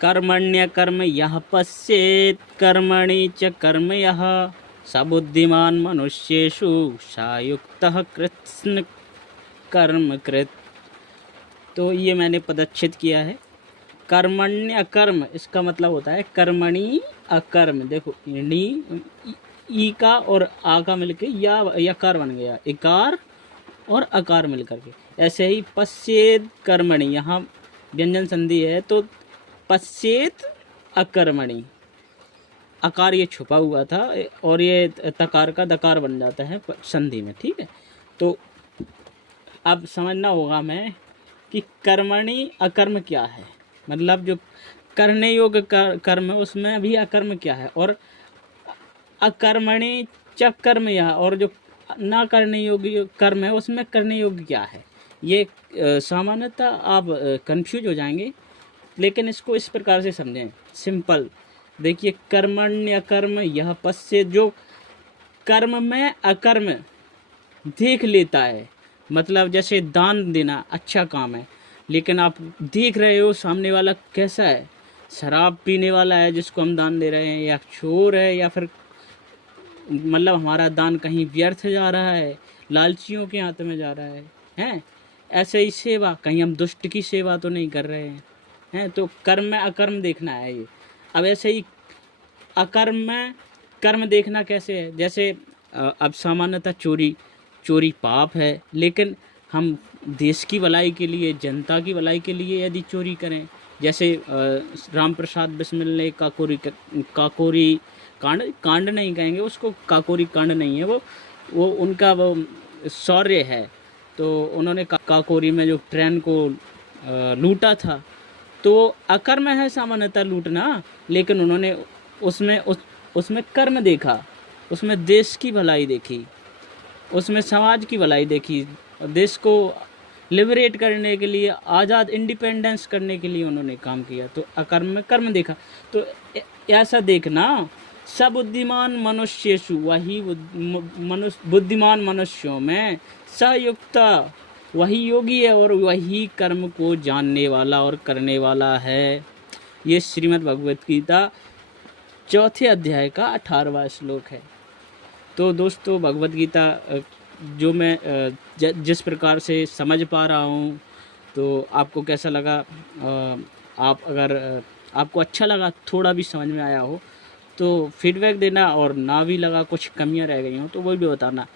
कर्मण्य कर्म यः पश्येत् कर्मणि च कर्म यः स बुद्धिमान मनुष्येषु सा युक्तः कृत्स्न कर्म कृत। तो ये मैंने पदच्छेद किया है। कर्मण्य अकर्म इसका मतलब होता है कर्मणि अकर्म। देखो नी ई का और आ का मिलके या यकार बन गया, इकार और अकार मिलकर के। ऐसे ही पश्चेद कर्मणि, यहाँ व्यंजन संधि है तो पश्चेत अकर्मणि, अकार ये छुपा हुआ था और ये तकार का दकार बन जाता है संधि में। ठीक है, तो अब समझना होगा मैं कि कर्मणि अकर्म क्या है, मतलब जो करने योग्य कर्म है उसमें भी अकर्म क्या है, और अकर्मणि च कर्म यह, और जो ना करने योग्य कर्म है उसमें करने योग्य क्या है। ये सामान्यतः आप कंफ्यूज हो जाएंगे, लेकिन इसको इस प्रकार से समझें, सिंपल। देखिए कर्मण्य कर्म यह पश्य, जो कर्म में अकर्म देख लेता है, मतलब जैसे दान देना अच्छा काम है, लेकिन आप देख रहे हो सामने वाला कैसा है, शराब पीने वाला है जिसको हम दान दे रहे हैं, या चोर है, या फिर मतलब हमारा दान कहीं व्यर्थ जा रहा है, लालचियों के हाथ में जा रहा है। ऐसे ही सेवा, कहीं हम दुष्ट की सेवा तो नहीं कर रहे हैं। तो कर्म में अकर्म देखना है ये। अब ऐसे ही अकर्म में कर्म देखना कैसे है, जैसे अब सामान्यतः चोरी पाप है, लेकिन हम देश की भलाई के लिए, जनता की भलाई के लिए यदि चोरी करें, जैसे राम प्रसाद बिस्मिल ने काकोरी कांड नहीं कहेंगे उसको, काकोरी कांड नहीं है वो उनका वो शौर्य है। तो उन्होंने काकोरी में जो ट्रेन को लूटा था, तो अकर्म है सामान्यतः लूटना, लेकिन उन्होंने उसमें कर्म देखा, उसमें देश की भलाई देखी, उसमें समाज की भलाई देखी, देश को लिबरेट करने के लिए, आज़ाद इंडिपेंडेंस करने के लिए उन्होंने काम किया। तो अकर्म में कर्म देखा। तो ऐसा देखना, सब बुद्धिमान मनुष्येषु, वही बुद्धिमान मनुष्यों में सयुक्त, वही योगी है और वही कर्म को जानने वाला और करने वाला है। ये श्रीमद् भगवत गीता 4थे अध्याय का 18वां श्लोक है। तो दोस्तों भगवत गीता जो मैं जिस प्रकार से समझ पा रहा हूँ, तो आपको कैसा लगा? आप अगर आपको अच्छा लगा, थोड़ा भी समझ में आया हो तो फीडबैक देना, और ना भी लगा, कुछ कमियां रह गई हो तो वो भी बताना।